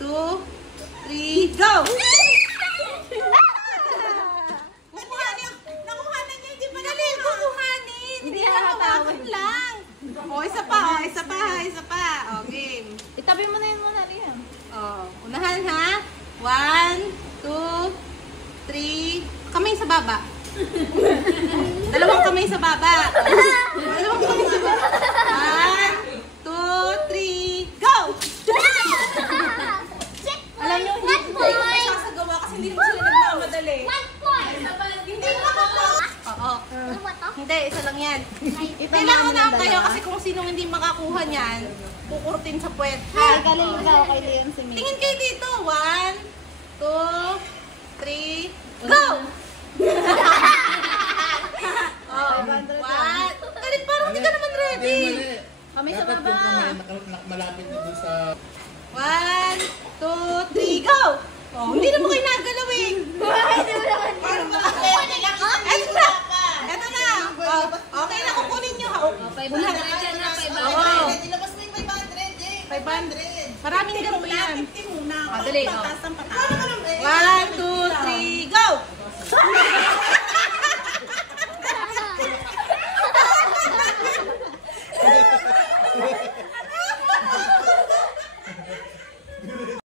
2, 3, go! Nakuhanan niya, hindi pa nakuha. Kukuhanin. Hindi hahatawan lang. O, isa pa, isa pa. O, game. Itabi mo na yun muna riyan. O, unahan ha. 1, 2, 3. Kamay sa baba. Dalawang kamay sa baba. Dalawang kamay sa baba. 1, 2, 3, go! Alam nyo, hindi ko siya sagawa kasi hindi mo sila nagmamadali. 1 point. Hindi naman ako. Oo. Hindi, isa lang yan. Ito Kailangan naman na kayo dalawa. kasi kung sinong hindi makakuha niyan, kukurtin sa puwet. Ay, galing ikaw kay Leon si May. Tingin kayo dito. 1, 2, 3, go! Oh, 500 what? Galing, parang hindi ka naman ready. Kami sa Dapat baba. yung kamay malapit na doon sa... 1, 2, 3, go! Oh, hindi na mo kayo nagalawin. Hindi mo naman Eto na. Eto na. Oh, okay na, kukunin nyo. Oh, 500 yan na, 500. Oo. Ilabas mo yung 500 eh. 500. Maraming ganito yan. 50 muna. Dali, oh. Patas ang patas. 1, 2, 3, go!